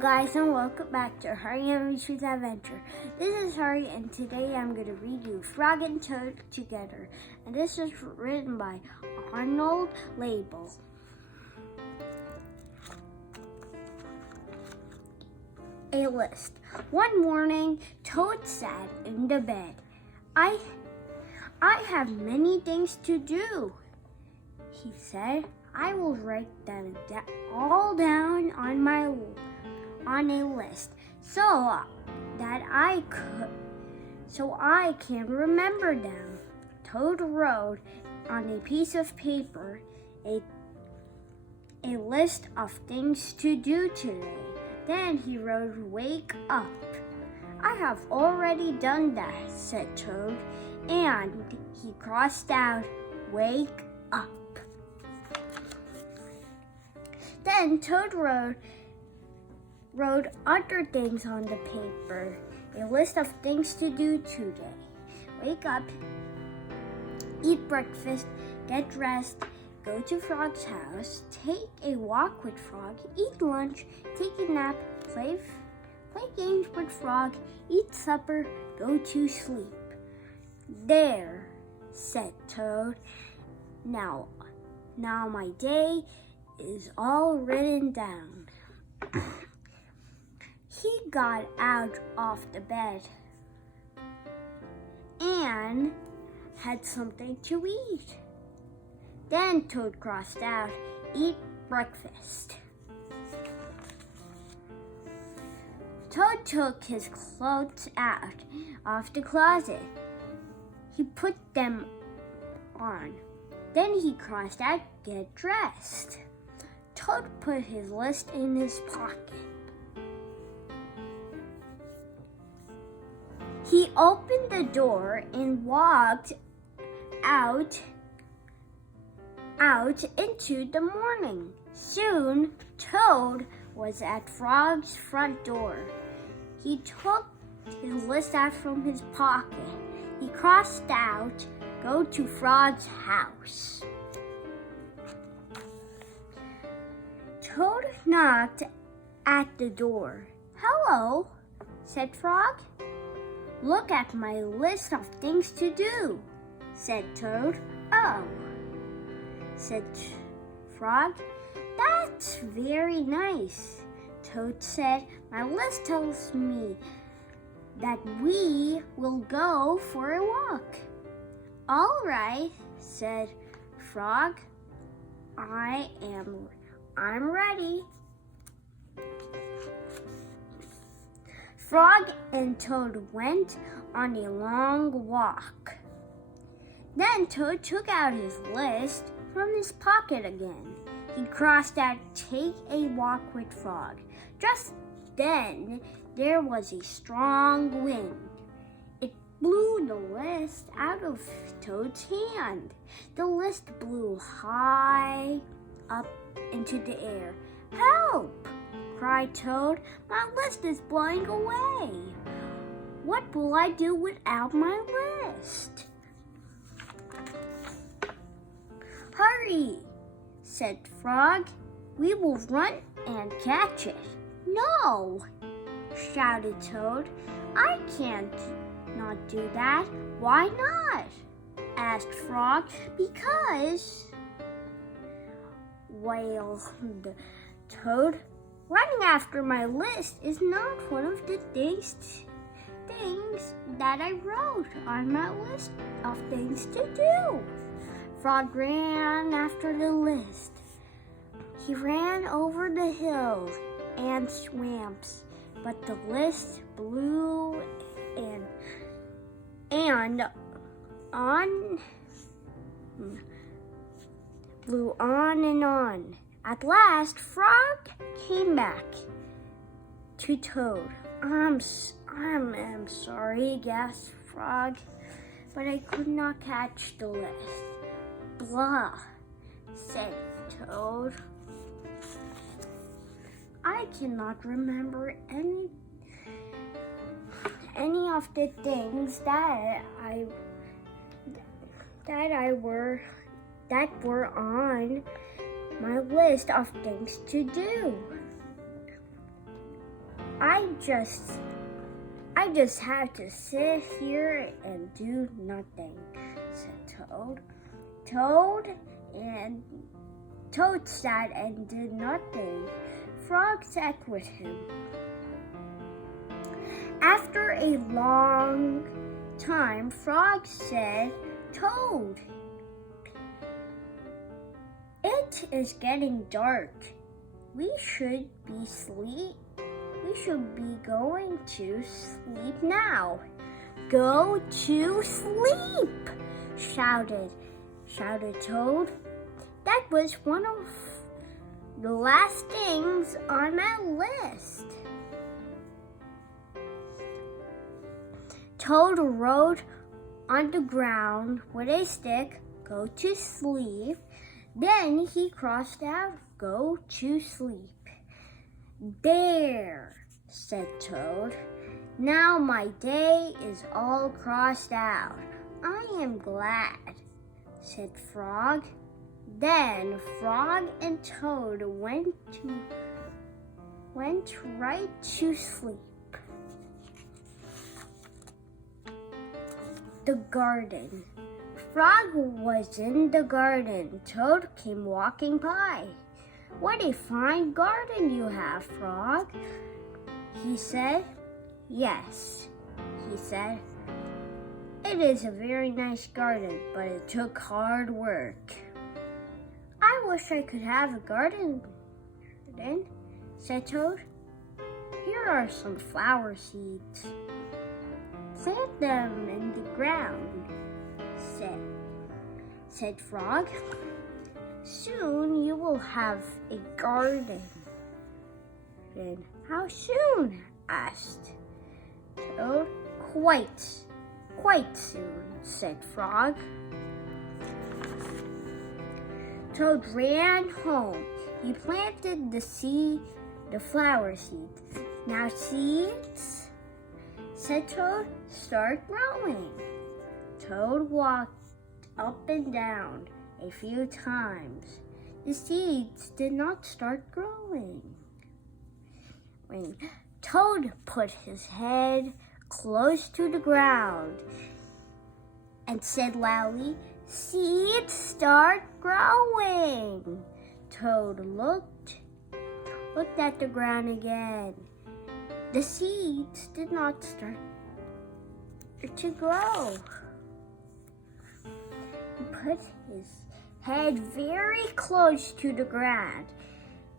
guys, and welcome back to Harry and Richard's Adventure. This is Harry, and today I'm going to read you Frog and Toad Together. And this is written by Arnold Lobel. A list. One morning, Toad sat in the bed. I have many things to do, he said. I will write them all down on a list so I can remember them. Toad wrote on a piece of paper a list of things to do today. Then he wrote, "Wake up." "I have already done that," said Toad, and he crossed out "Wake up." Then Toad wrote other things on the paper. A list of things to do today. Wake up, eat breakfast, get dressed, go to Frog's house, take a walk with Frog, eat lunch, take a nap, play games with Frog, eat supper, go to sleep. "There," said Toad. Now my day is all written down." He got out of the bed and had something to eat. Then Toad crossed out, "Eat breakfast." Toad took his clothes out of the closet. He put them on. Then he crossed out, "Get dressed." Toad put his list in his pocket. He opened the door and walked out into the morning. Soon, Toad was at Frog's front door. He took his list out from his pocket. He crossed out, "Go to Frog's house." Toad knocked at the door. "Hello," said Frog. "Look at my list of things to do," said Toad. "Oh," said Frog. "That's very nice." Toad said, "My list tells me that we will go for a walk." "All right," said Frog. I'm ready." Frog and Toad went on a long walk. Then Toad took out his list from his pocket again. He crossed out, "Take a walk with Frog." Just then, there was a strong wind. It blew the list out of Toad's hand. The list blew high up into the air. "Help!" cried Toad. "My list is blowing away. What will I do without my list?" "Hurry," said Frog. "We will run and catch it." "No," shouted Toad. "I can't not do that." "Why not?" asked Frog. "Because," wailed Toad, "running after my list is not one of the things that I wrote on my list of things to do." Frog ran after the list. He ran over the hills and swamps, but the list blew on and on. At last, Frog came back to Toad. I'm sorry," gasped Frog, "but I could not catch the list." "Blah," said Toad. "I cannot remember any of the things that were on my list of things to do." I just have to sit here and do nothing, said Toad. Toad sat and did nothing. Frog sat with him. After a long time, Frog said, Toad, it is getting dark. We should be going to sleep now. Go to sleep, shouted Toad. That was one of the last things on my list. Toad wrote on the ground with a stick, go to sleep. Then he crossed out, go to sleep. There, said Toad. Now my day is all crossed out. I am glad, said Frog. Then Frog and Toad went right to sleep. The garden. Frog was in the garden. Toad came walking by. What a fine garden you have, Frog, he said. Yes, he said. It is a very nice garden, but it took hard work. I wish I could have a garden, said Toad. Here are some flower seeds. Plant them in the ground, said Frog. Soon you will have a garden. Then how soon? Asked Toad. Quite soon, said Frog. Toad ran home. He planted the flower seeds. Now seeds, said Toad, start growing. Toad walked up and down a few times. The seeds did not start growing. When Toad put his head close to the ground and said loudly, seeds start growing. Toad looked at the ground again. The seeds did not start to grow. He put his head very close to the ground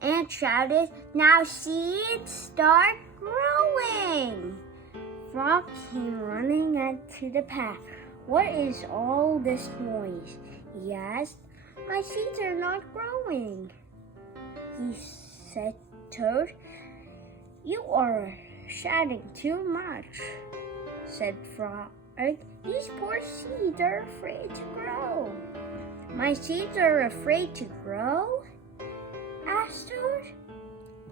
and shouted, now seeds start growing. Frog came running into the path. What is all this noise? He asked. My seeds are not growing, he said. Toad, you are shouting too much, said Frog. These poor seeds are afraid to grow. My seeds are afraid to grow? Asked Toad.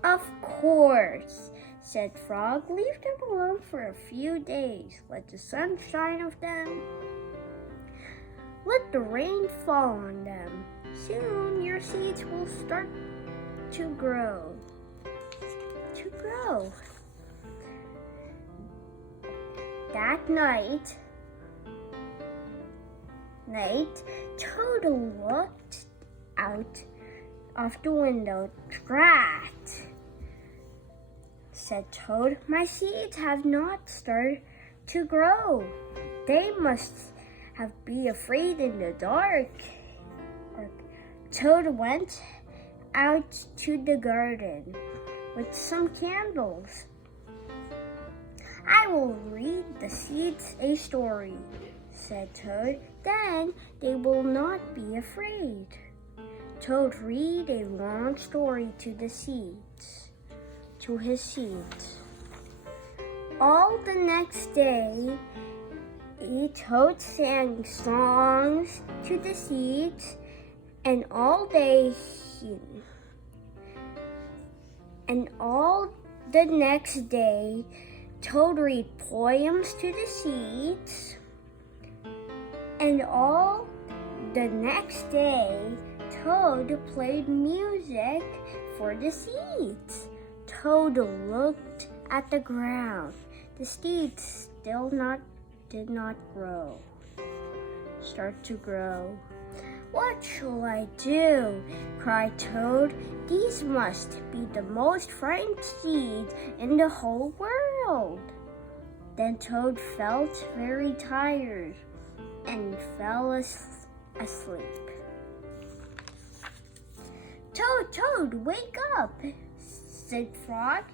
Of course, said Frog. Leave them alone for a few days. Let the sun shine on them. Let the rain fall on them. Soon your seeds will start to grow. That night, Toad looked out of the window. Drat, said Toad. My seeds have not started to grow. They must be afraid in the dark. Toad went out to the garden with some candles. I will read the seeds a story, said Toad. Then they will not be afraid. Toad read a long story to his seeds. All the next day, Toad sang songs to the seeds, and all the next day, Toad read poems to the seeds, and all the next day, Toad played music for the seeds. Toad looked at the ground. The seed still did not start to grow. "What shall I do?" cried Toad. "These must be the most frightened seeds in the whole world." Then Toad felt very tired and fell asleep. "Toad, Toad, wake up," said Frog.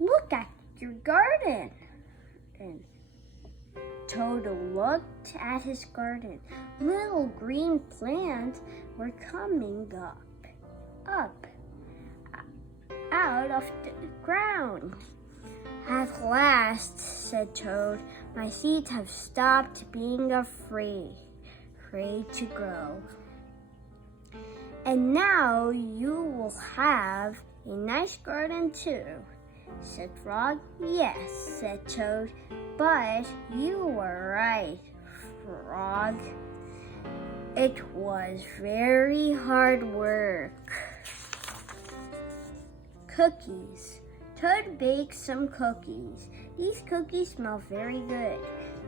"Look at your garden." And Toad looked at his garden. Little green plants were coming up out of the ground. "At last," said Toad, "my seeds have stopped being afraid to grow. And now you will have a nice garden too," said Frog. "Yes," said Toad, "but you were right, Frog. It was very hard work." Cookies. Toad baked some cookies. "These cookies smell very good,"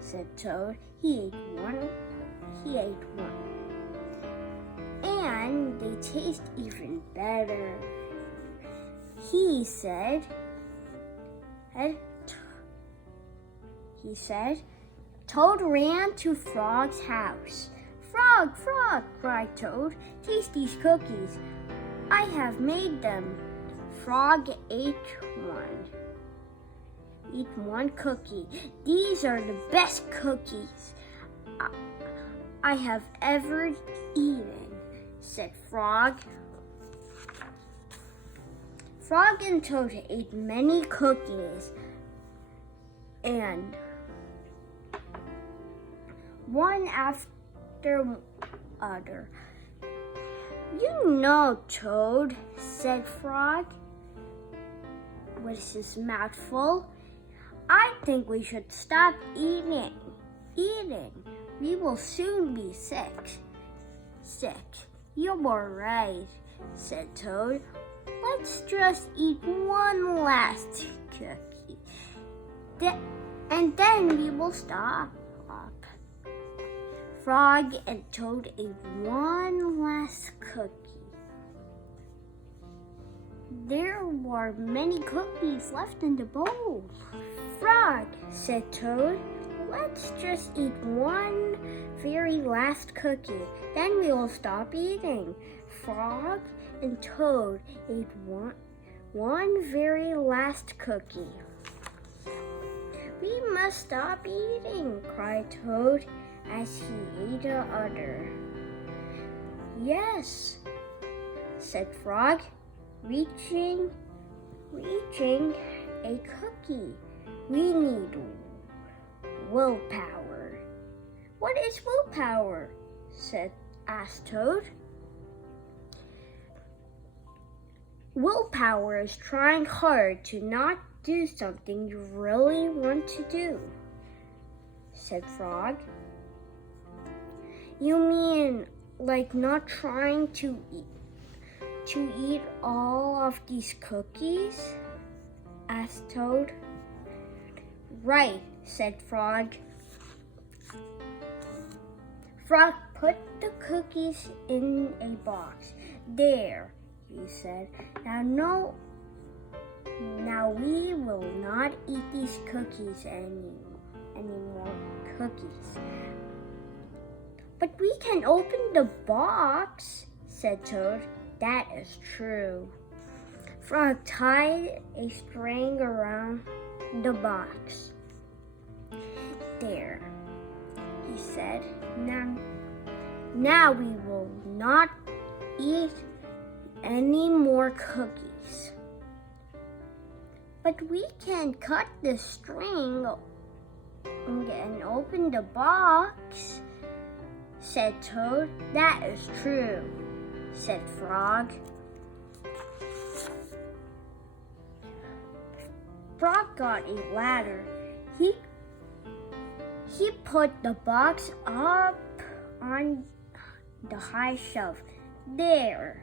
said Toad. He ate one. And they taste even better. He said, Toad ran to Frog's house. "Frog, Frog," cried Toad, "taste these cookies. I have made them." Frog ate one cookie. "These are the best cookies I have ever eaten," said Frog. Frog and Toad ate many cookies, and one after other. "You know, Toad," said Frog with his mouth full, "I think we should stop eating. We will soon be sick." "You're right," said Toad. "Let's just eat one last cookie. And then we will stop." Frog and Toad ate one last cookie. There were many cookies left in the bowl. "Frog," said Toad, "let's just eat one very last cookie. Then we will stop eating." Frog and Toad ate one very last cookie. "We must stop eating," cried Toad as he ate another. "Yes," said Frog, reaching a cookie. "We need willpower." "What is willpower?" asked Toad. "Willpower is trying hard to not do something you really want to do," said Frog. "You mean like not trying to eat all of these cookies?" asked Toad. "Right," said Frog. Frog put the cookies in a box. "There," he said. Now we will not eat these cookies anymore. Cookies." "But we can open the box," said Toad. "That is true." Frog tied a string around the box. "There," he said. Now we will not eat any more cookies." "But we can cut the string and open the box," said Toad. "That is true," said Frog. Frog got a ladder. He put the box up on the high shelf. "There,"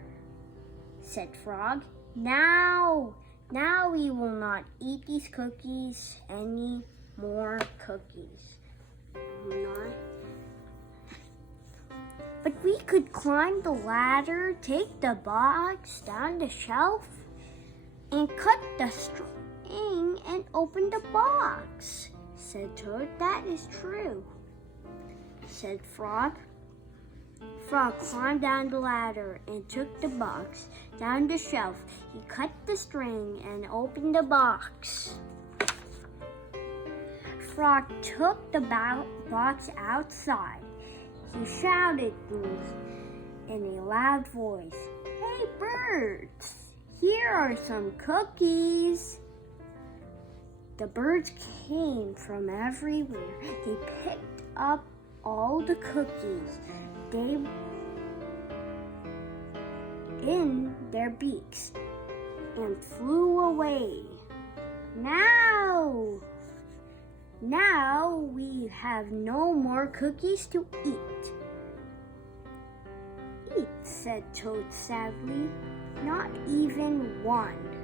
said Frog. Now Now we will not eat these cookies, any more cookies. But we could climb the ladder, take the box down the shelf, and cut the string and open the box, said Toad. That is true, said Frog. Frog climbed down the ladder and took the box down the shelf. He cut the string and opened the box. Frog took the box outside. He shouted in a loud voice, "Hey birds, here are some cookies." The birds came from everywhere. They picked up all the cookies in their beaks and flew away. Now we have no more cookies to eat. Eat, said Toad sadly. Not even one.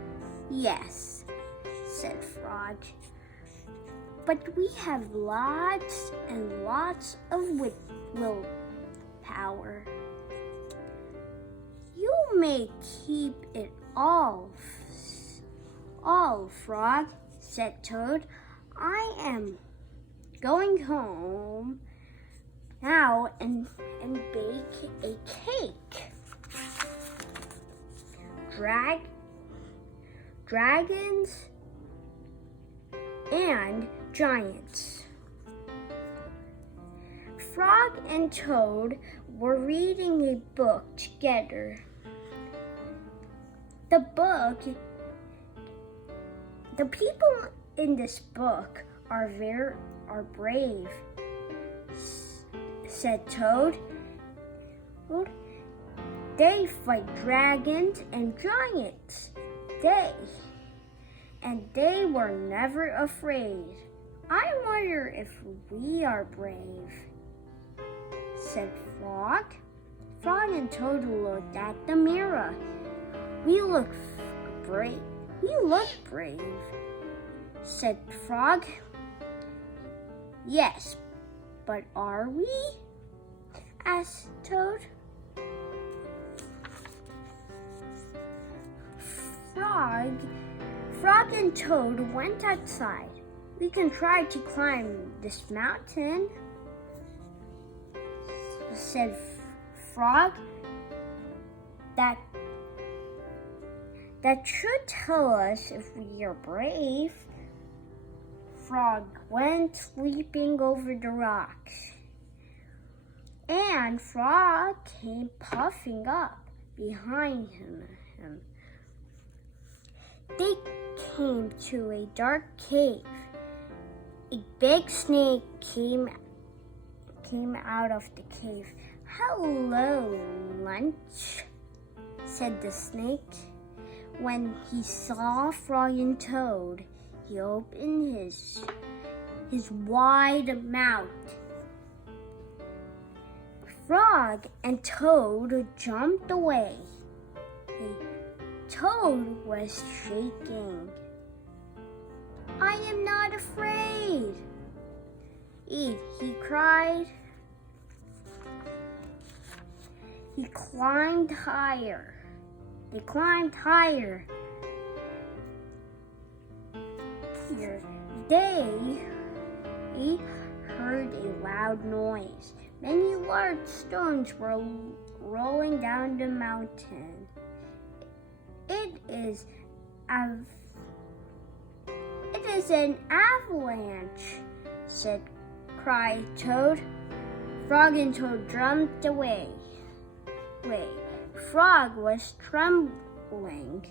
Yes, said Frog. But we have lots and lots of willpower. You may keep it all, Frog, said Toad. I am going home now and bake a cake. Dragons and giants. Frog and Toad were reading a book together. The people in this book are brave, said Toad. They fight dragons and giants. They were never afraid. I wonder if we are brave, said Frog. Frog and Toad looked at the mirror. We look brave, said Frog. Yes, but are we? Asked Toad. Frog and Toad went outside. We can try to climb this mountain, said Frog. That should tell us if we are brave. Frog went leaping over the rocks, and Frog came puffing up behind him. They came to a dark cave. A big snake came out of the cave. "Hello, lunch," said the snake. When he saw Frog and Toad, he opened his wide mouth. Frog and Toad jumped away. Toad was shaking. "I am not afraid," he cried. He climbed higher. They climbed higher. They heard a loud noise. Many large stones were rolling down the mountain. It is an avalanche, cried Toad. Frog and Toad jumped away. Frog was trembling.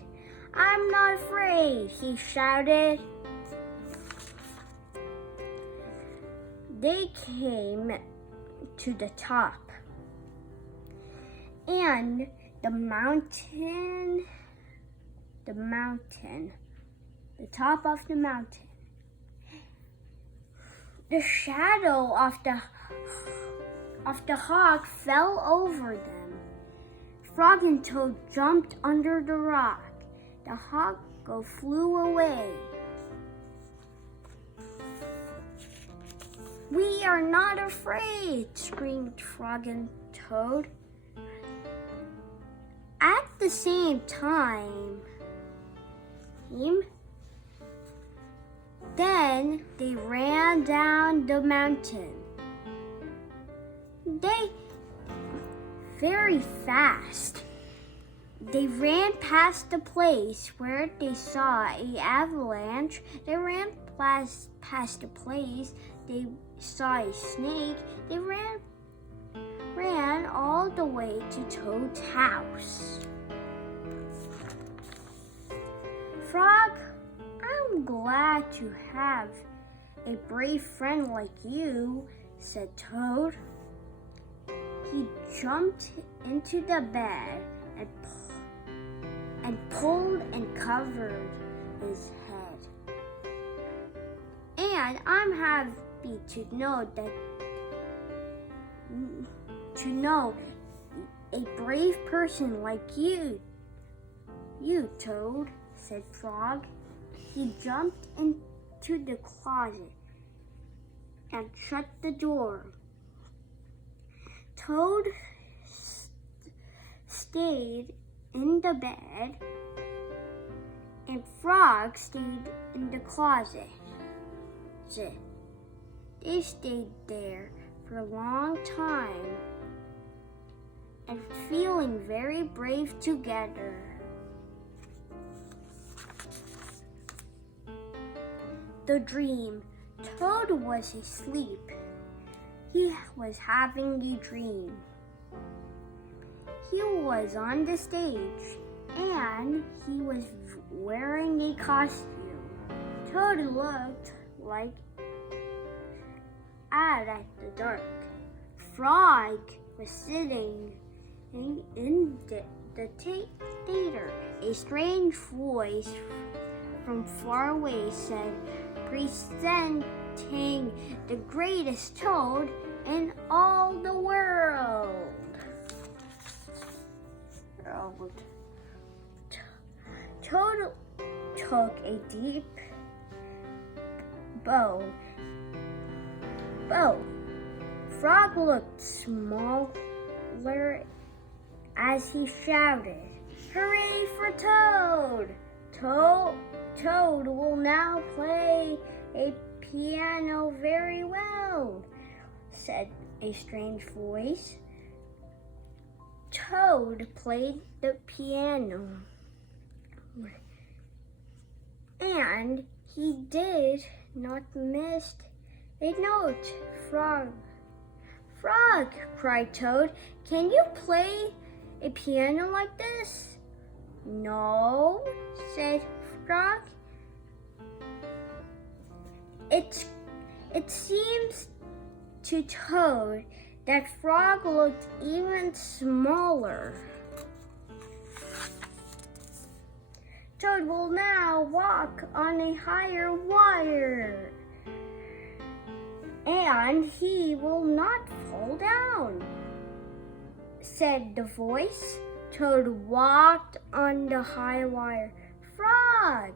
"I'm not afraid," he shouted. They came to the top, and the top of the mountain. The shadow of the hawk fell over them. Frog and Toad jumped under the rock. The hawk both flew away. "We are not afraid," screamed Frog and Toad. At the same time, then they ran down the mountain. Very fast. They ran past the place where they saw an avalanche. They ran past the place they saw a snake. They ran all the way to Toad's house. "Frog, I'm glad to have a brave friend like you," said Toad. He jumped into the bed and pulled and covered his head. "And I'm happy to know a brave person like you, Toad," said Frog. He jumped into the closet and shut the door. Toad stayed in the bed, and Frog stayed in the closet. They stayed there for a long time and feeling very brave together. The dream. Toad was asleep. He was having a dream. He was on the stage and he was wearing a costume. Toad looked like out at the dark. Frog was sitting in the theater. A strange voice from far away said, "Presenting the greatest Toad in all the world." Toad took a deep bow. Frog looked smaller as he shouted, "Hooray for Toad! Toad will now play a piano very well," said a strange voice. Toad played the piano, and he did not miss a note. Frog, cried Toad, "can you play a piano like this?" "No," said Frog. It seems to Toad that Frog looked even smaller. "Toad will now walk on a higher wire, and he will not fall down," said the voice. Toad walked on the high wire. Frog,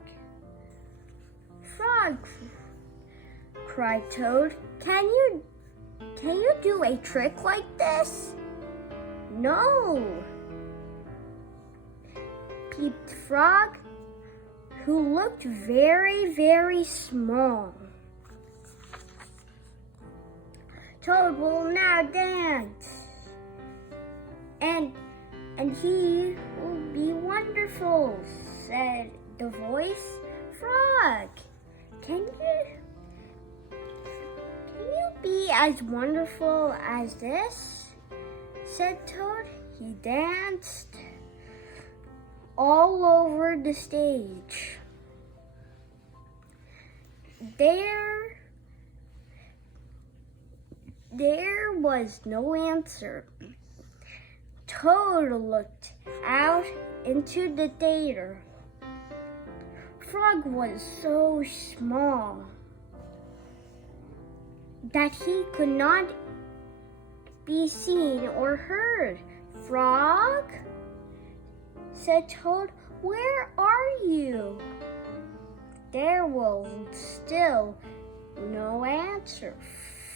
cried Toad, Can you do a trick like this?" "No," peeped Frog, who looked very, very small. "Toad will now dance, and he will be wonderful," said the voice. "Frog, can you be as wonderful as this?" said Toad. He danced all over the stage. There was no answer. Toad looked out into the theater. Frog was so small that he could not be seen or heard. "Frog," said Toad, "where are you?" there was still no answer.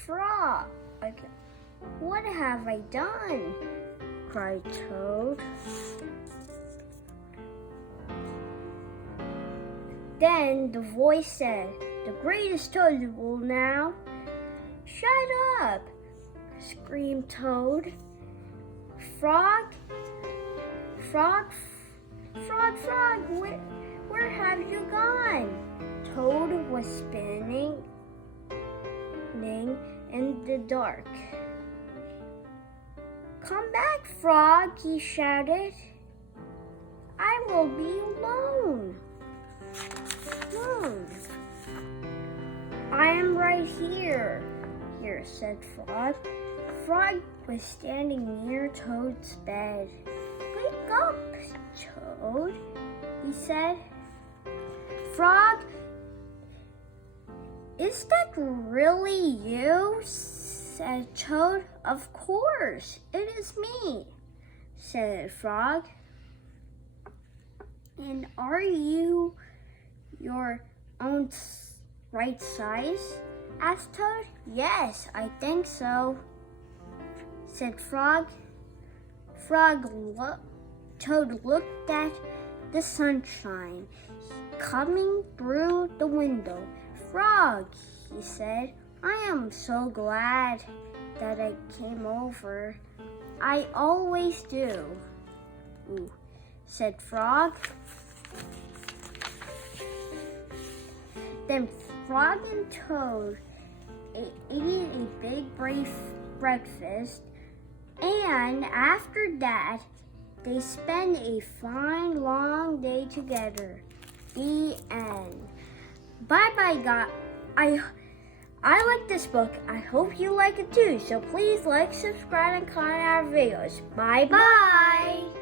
Frog, what have I done? Cried Toad. Then the voice said, "The greatest Toad will now." "Shut up!" screamed Toad. Frog, where have you gone?" Toad was spinning in the dark. "Come back, Frog," he shouted. "I will be alone." "I am right here," said Frog. Frog was standing near Toad's bed. "Wake up, Toad," he said. "Frog, is that really you?" said Toad. "Of course, it is me," said Frog. "And are you your own right size?" asked Toad. "Yes, I think so," said Frog. Toad looked at the sunshine coming through the window. "Frog," he said, "I am so glad that I came over. I always do," said Frog. Then Frog and Toad ate a big breakfast, and after that, they spent a fine long day together. The end. Bye-bye, guys. I like this book. I hope you like it too. So please like, subscribe, and comment our videos. Bye-bye.